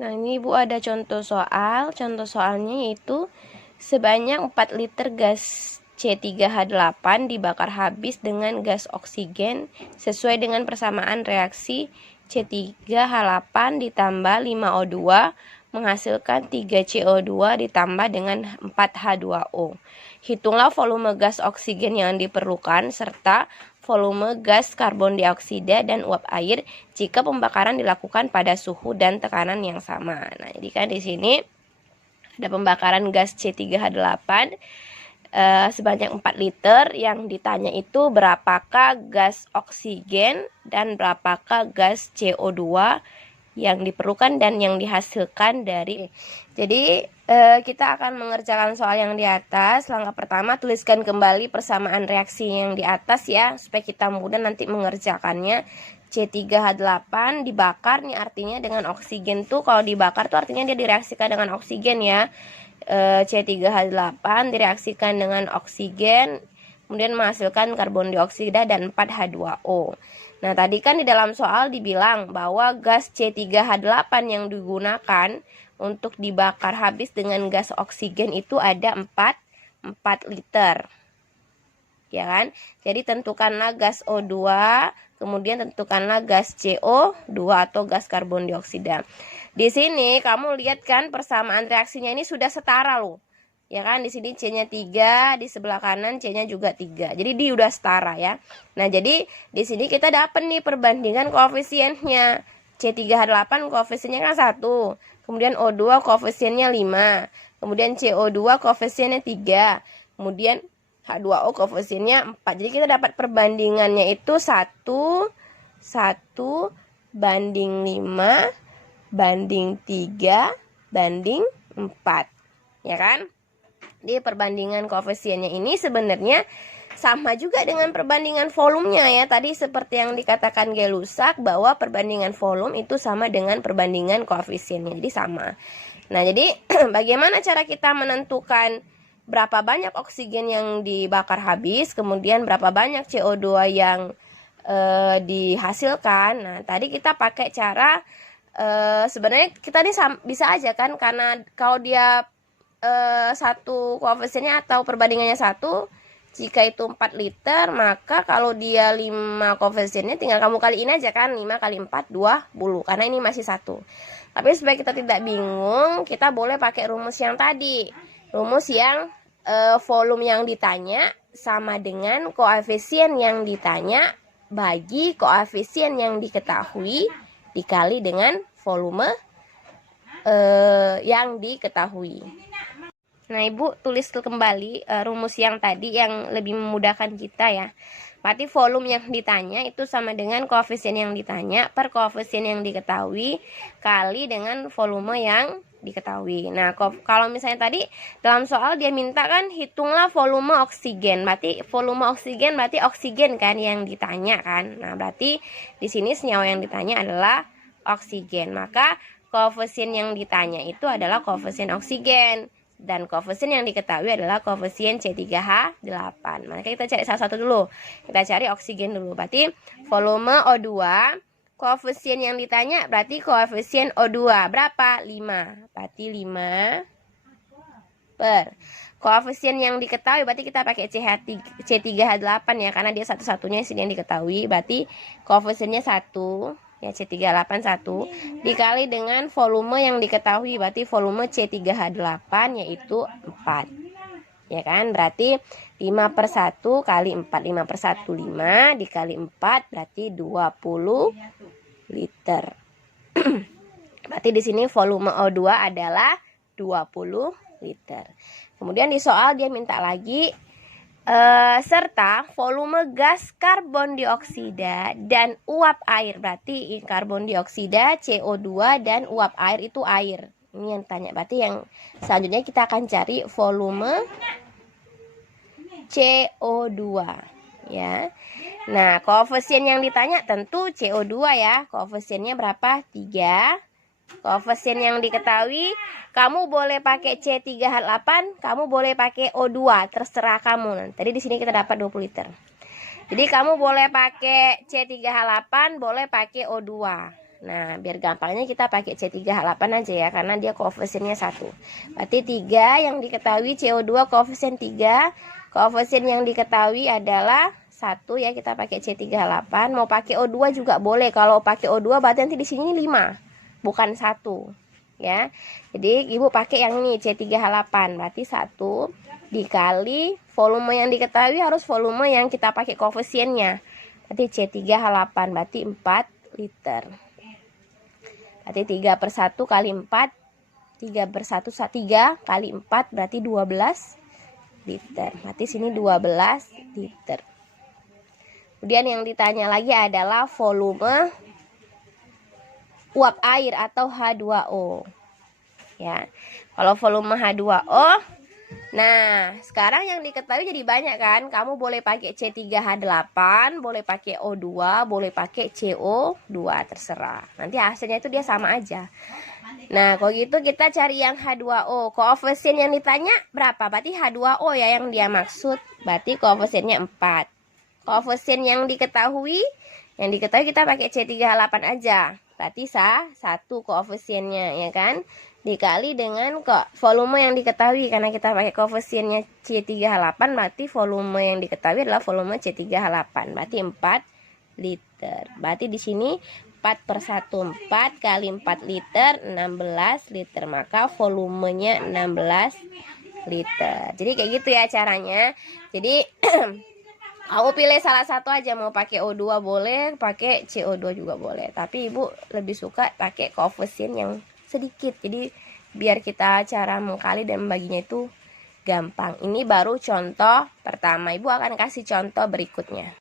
Nah, ini Ibu ada contoh soal. Contoh soalnya yaitu sebanyak 4 liter gas C3H8 dibakar habis dengan gas oksigen sesuai dengan persamaan reaksi C3H8 ditambah 5O2 menghasilkan 3CO2 ditambah dengan 4H2O. Hitunglah volume gas oksigen yang diperlukan serta volume gas karbon dioksida dan uap air jika pembakaran dilakukan pada suhu dan tekanan yang sama. Nah, jadi kan di sini ada pembakaran gas C3H8 sebanyak 4 liter. Yang ditanya itu berapakah gas oksigen dan berapakah gas CO2 yang diperlukan dan yang dihasilkan dari. Jadi kita akan mengerjakan soal yang di atas. Langkah pertama, tuliskan kembali persamaan reaksi yang di atas ya, supaya kita mudah nanti mengerjakannya. C3H8 dibakar nih, artinya dengan oksigen tuh, kalau dibakar tuh artinya dia direaksikan dengan oksigen ya. C3H8 direaksikan dengan oksigen, kemudian menghasilkan karbon dioksida dan 4H2O. Nah, tadi kan di dalam soal dibilang bahwa gas C3H8 yang digunakan untuk dibakar habis dengan gas oksigen itu ada 4 liter. Ya kan? Jadi tentukanlah gas O2, kemudian tentukanlah gas CO2 atau gas karbon dioksida. Di sini kamu lihat kan persamaan reaksinya ini sudah setara loh. Ya kan, di sini C-nya 3, di sebelah kanan C-nya juga 3. Jadi dia udah setara ya. Nah, jadi di sini kita dapat nih perbandingan koefisiennya. C3H8 koefisiennya kan 1. Kemudian O2 koefisiennya 5. Kemudian CO2 koefisiennya 3. Kemudian H2O koefisiennya 4. Jadi kita dapat perbandingannya itu 1 banding 5 banding 3 banding 4. Ya kan? Di perbandingan koefisiennya ini sebenarnya sama juga dengan perbandingan volumenya ya. Tadi seperti yang dikatakan Gay-Lussac bahwa perbandingan volume itu sama dengan perbandingan koefisiennya. Jadi sama. Nah, jadi bagaimana cara kita menentukan berapa banyak oksigen yang dibakar habis, kemudian berapa banyak CO2 yang dihasilkan. Nah, tadi kita pakai cara sebenarnya kita ini bisa aja kan, karena kalau dia satu koefisiennya atau perbandingannya 1, jika itu 4 liter, maka kalau dia 5 koefisiennya tinggal kamu kaliin aja kan, 5 kali 4 20, karena ini masih 1. Tapi supaya kita tidak bingung, kita boleh pakai rumus yang tadi. Rumus yang volume yang ditanya sama dengan koefisien yang ditanya bagi koefisien yang diketahui dikali dengan volume yang diketahui. Nah, Ibu tulis kembali rumus yang tadi yang lebih memudahkan kita ya. Berarti volume yang ditanya itu sama dengan koefisien yang ditanya per koefisien yang diketahui kali dengan volume yang diketahui. Nah, kalau misalnya tadi dalam soal dia minta kan hitunglah volume oksigen. Berarti volume oksigen berarti oksigen kan yang ditanya kan. Nah, berarti di sini senyawa yang ditanya adalah oksigen. Maka koefisien yang ditanya itu adalah koefisien oksigen. Dan koefisien yang diketahui adalah koefisien C3H8. Maka kita cari salah satu dulu. Kita cari oksigen dulu. Berarti volume O2, koefisien yang ditanya berarti koefisien O2 berapa? 5. Berarti 5 per koefisien yang diketahui, berarti kita pakai C3H8 ya, karena dia satu-satunya yang diketahui. Berarti koefisiennya 1 ya, C3H8 1 dikali dengan volume yang diketahui, berarti volume C3H8 yaitu 4. Ya kan? Berarti 5 per 1 kali 4. 5 per 1 5 dikali 4 berarti 20 liter. Berarti di sini volume O2 adalah 20 liter. Kemudian di soal dia minta lagi serta volume gas karbon dioksida dan uap air. Berarti karbon dioksida, CO2 dan uap air itu air. Ini yang tanya. Berarti yang selanjutnya kita akan cari volume CO2 ya. Nah, koefisien yang ditanya tentu CO2 ya. Koefisiennya berapa? 3. Koefisien yang diketahui, kamu boleh pakai C3H8, kamu boleh pakai O2, terserah kamu. Tadi di sini kita dapat 20 liter. Jadi kamu boleh pakai C3H8, boleh pakai O2. Nah, biar gampangnya kita pakai C3H8 aja ya, karena dia koefisiennya 1. Berarti 3 yang diketahui CO2 koefisien 3. Koefisien yang diketahui adalah 1 ya, kita pakai C3H8. Mau pakai O2 juga boleh. Kalau pakai O2 berarti nanti di sini 5, bukan 1. Ya. Jadi Ibu pakai yang ini C3H8. Berarti 1 dikali volume yang diketahui harus volume yang kita pakai koefisiennya. Berarti C3H8 berarti 4 liter. Berarti 3/1 kali 4, 3/1 3 kali 4 berarti 12 liter. Berarti sini 12 liter. Kemudian yang ditanya lagi adalah volume uap air atau H2O. Ya. Kalau volume H2O, nah, sekarang yang diketahui jadi banyak kan? Kamu boleh pakai C3H8, boleh pakai O2, boleh pakai CO2, terserah. Nanti hasilnya itu dia sama aja. Nah, kalau gitu kita cari yang H2O. Koefisien yang ditanya berapa? Berarti H2O ya yang dia maksud. Berarti koefisiennya 4. Koefisien yang diketahui kita pakai C3H8 aja. Berarti 1 koefisiennya, ya kan? Dikali dengan volume yang diketahui, karena kita pakai koefisiennya C3H8, berarti volume yang diketahui adalah volume C3H8, berarti 4 liter. Berarti di sini 4/1 4 kali 4 liter 16 liter, maka volumenya 16 liter. Jadi kayak gitu ya caranya. Jadi kamu pilih salah satu aja, mau pakai O2 boleh, pakai CO2 juga boleh. Tapi Ibu lebih suka pakai koefisien yang sedikit. Jadi biar kita cara mengkali dan membaginya itu gampang. Ini baru contoh pertama. Ibu akan kasih contoh berikutnya.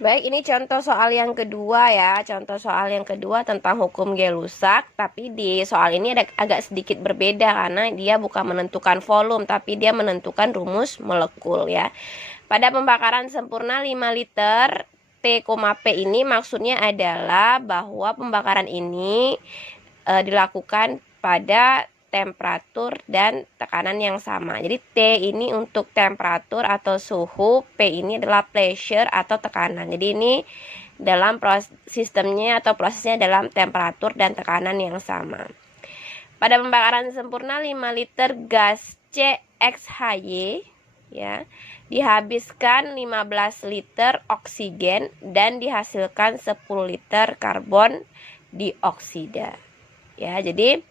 Baik, ini contoh soal yang kedua ya. Contoh soal yang kedua tentang hukum Gay-Lussac. Tapi di soal ini agak sedikit berbeda karena dia bukan menentukan volume, tapi dia menentukan rumus molekul ya. Pada pembakaran sempurna 5 liter T, P ini maksudnya adalah bahwa pembakaran ini dilakukan pada temperatur dan tekanan yang sama. Jadi T ini untuk temperatur atau suhu, P ini adalah pressure atau tekanan. Jadi ini dalam sistemnya atau prosesnya dalam temperatur dan tekanan yang sama. Pada pembakaran sempurna 5 liter gas CXHY ya, dihabiskan 15 liter oksigen dan dihasilkan 10 liter karbon dioksida. Ya, jadi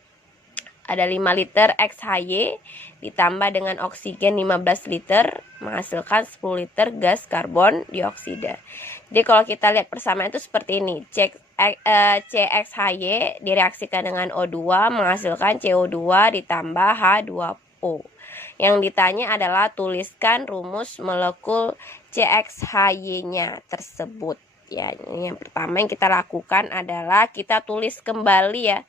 ada 5 liter XHY ditambah dengan oksigen 15 liter menghasilkan 10 liter gas karbon dioksida. Jadi kalau kita lihat persamaan itu seperti ini. CXHY direaksikan dengan O2 menghasilkan CO2 ditambah H2O. Yang ditanya adalah tuliskan rumus molekul CXHY-nya tersebut. Ya, yang pertama yang kita lakukan adalah kita tulis kembali ya.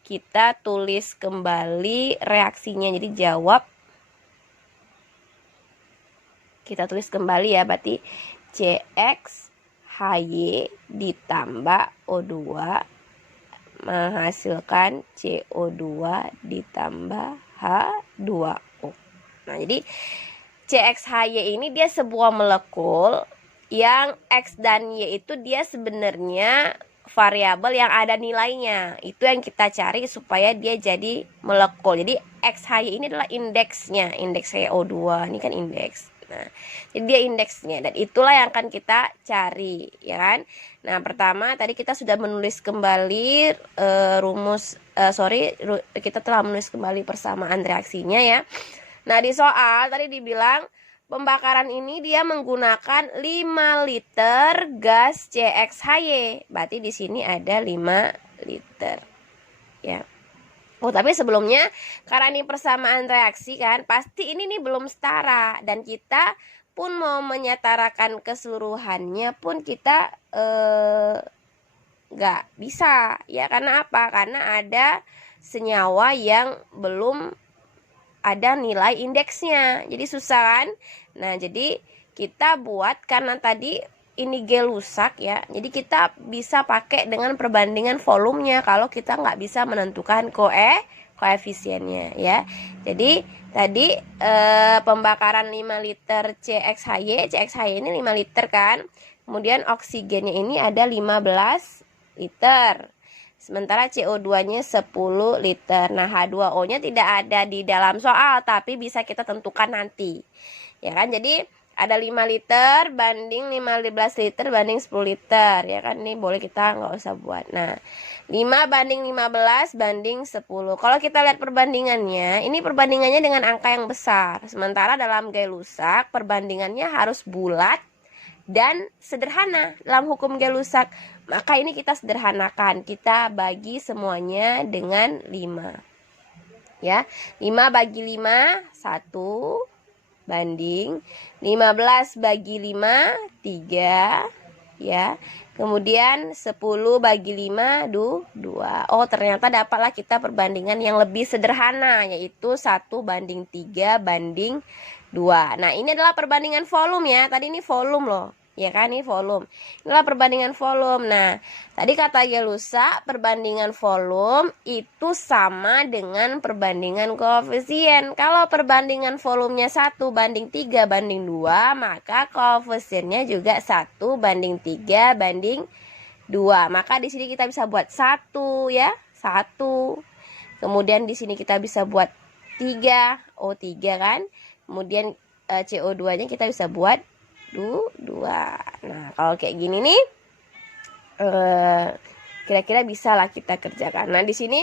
Kita tulis kembali reaksinya. Jadi jawab. Kita tulis kembali ya. Berarti CXHY ditambah O2 menghasilkan CO2 ditambah H2O. Nah, jadi CXHY ini dia sebuah molekul yang X dan Y itu dia sebenarnya variabel yang ada nilainya. Itu yang kita cari supaya dia jadi molekul. Jadi XHY ini adalah indeksnya, indeks CO2 ini kan indeks. Nah, jadi dia indeksnya dan itulah yang akan kita cari, ya kan? Nah, pertama tadi kita sudah menulis kembali kita telah menulis kembali persamaan reaksinya ya. Nah, di soal tadi dibilang pembakaran ini dia menggunakan 5 liter gas CXHY. Berarti di sini ada 5 liter. Ya. Oh, tapi sebelumnya karena ini persamaan reaksi kan, pasti ini nih belum setara dan kita pun mau menyetarakan keseluruhannya pun kita nggak bisa. Ya, karena apa? Karena ada senyawa yang belum ada nilai indeksnya. Jadi susah kan? Nah, jadi kita buat karena tadi ini Gay-Lussac ya. Jadi kita bisa pakai dengan perbandingan volumenya kalau kita nggak bisa menentukan koefisiennya ya. Jadi tadi pembakaran 5 liter CXHY ini 5 liter kan. Kemudian oksigennya ini ada 15 liter. Sementara CO2-nya 10 liter. Nah, H2O-nya tidak ada di dalam soal, tapi bisa kita tentukan nanti. Ya kan? Jadi ada 5 liter banding 15 liter banding 10 liter. Ya kan? Ini boleh kita nggak usah buat. Nah, 5 banding 15 banding 10. Kalau kita lihat perbandingannya, ini perbandingannya dengan angka yang besar. Sementara dalam Gay-Lussac perbandingannya harus bulat dan sederhana dalam hukum Gay-Lussac. Maka ini kita sederhanakan. Kita bagi semuanya dengan 5. Ya, 5 bagi 5, 1 banding 15 bagi 5, 3. Ya. Kemudian 10 bagi 5, 2. Oh, ternyata dapatlah kita perbandingan yang lebih sederhana, yaitu 1 banding 3 banding 2. Nah, ini adalah perbandingan volume ya. Tadi ini volume loh. Ya kan, ini volume. Inilah perbandingan volume. Nah, tadi kata Gay-Lussac, perbandingan volume itu sama dengan perbandingan koefisien. Kalau perbandingan volumenya 1 banding 3 banding 2, maka koefisiennya juga 1 banding 3 banding 2. Maka di sini kita bisa buat 1 ya, 1. Kemudian di sini kita bisa buat 3, O3 kan. Kemudian CO2-nya kita bisa buat 2. Nah, kalau kayak gini nih kira-kira bisa lah kita kerjakan. Nah, di sini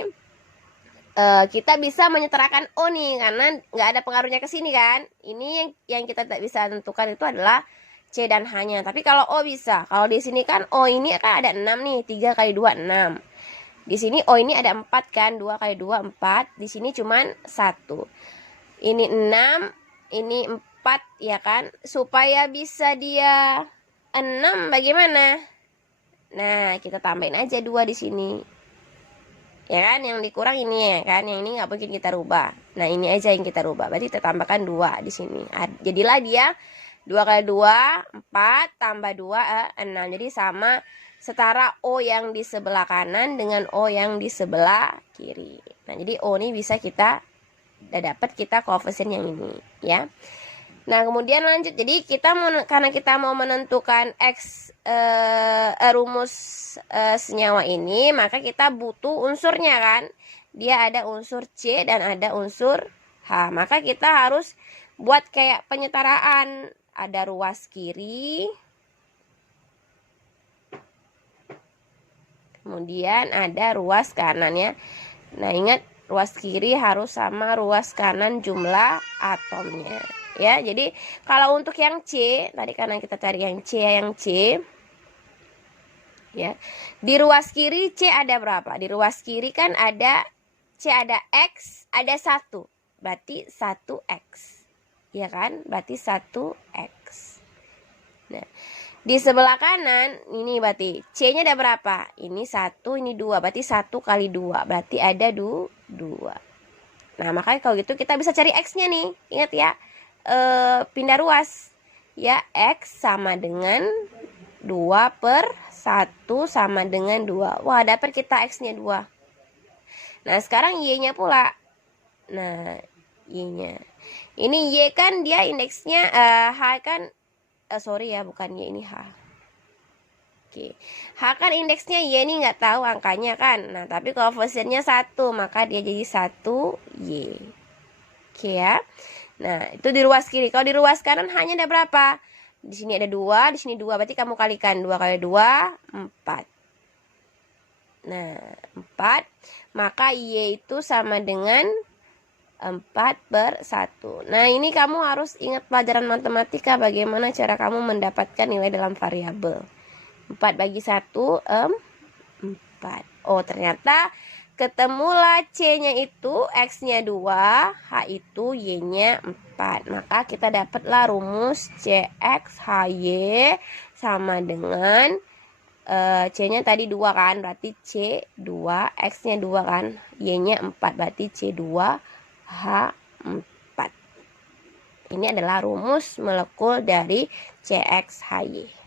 kita bisa menyetarakan O nih, karena nggak ada pengaruhnya ke sini kan. Ini yang kita tak bisa tentukan itu adalah C dan H-nya. Tapi kalau O bisa. Kalau di sini kan O ini kan ada 6 nih, 3 kali 2 6. Di sini O ini ada 4 kan, 2 kali 2 4. Di sini cuman 1. Ini 6, ini 4 ya kan. Supaya bisa dia 6 bagaimana? Nah, kita tambahin aja 2 di sini. Ya kan, yang dikurang ini ya kan, yang ini nggak mungkin kita rubah. Nah, ini aja yang kita rubah. Berarti kita tambahkan 2 di sini. Jadilah dia 2 kali 2 4 tambah 2 6. Jadi sama setara O yang di sebelah kanan dengan O yang di sebelah kiri. Nah, jadi O ini bisa kita udah dapat kita koefisien yang ini ya. Nah, kemudian lanjut. Jadi karena kita mau menentukan X rumus senyawa ini, maka kita butuh unsurnya kan. Dia ada unsur C dan ada unsur H. Maka kita harus buat kayak penyetaraan. Ada ruas kiri. Kemudian ada ruas kanan ya. Nah, ingat ruas kiri harus sama ruas kanan jumlah atomnya. Ya, jadi kalau untuk yang C, tadi karena kita cari yang C ya. Di ruas kiri C ada berapa? Di ruas kiri kan ada C ada X, ada 1. Berarti 1X. Ya kan? Berarti 1X. Nah, di sebelah kanan ini berarti C-nya ada berapa? Ini 1, ini 2. Berarti 1 kali 2. Berarti ada 2. Nah, makanya kalau gitu kita bisa cari X-nya nih. Ingat ya. Pindah ruas ya, X sama dengan 2/1 sama dengan 2. Wah, dapat kita X-nya 2. Nah, sekarang Y-nya pula. Nah, Y-nya ini Y kan dia indeksnya H kan sorry ya, bukan Y, ini H. Oke, H kan indeksnya Y ini nggak tahu angkanya kan. Nah, tapi koefisiennya 1, maka dia jadi 1Y. Oke ya. Nah, itu di ruas kiri. Kalau di ruas kanan hanya ada berapa? Di sini ada 2, di sini 2. Berarti kamu kalikan 2 kali 2, 4. Nah, 4. Maka Y itu sama dengan 4/1. Nah, ini kamu harus ingat pelajaran matematika. Bagaimana cara kamu mendapatkan nilai dalam variabel. 4 bagi 1, 4. Oh, ternyata ketemulah C-nya itu X-nya 2, H itu Y-nya 4. Maka kita dapatlah rumus CX HY sama dengan C-nya tadi 2 kan, berarti C2, X-nya 2 kan, Y-nya 4, berarti C2 H4. Ini adalah rumus molekul dari CX HY.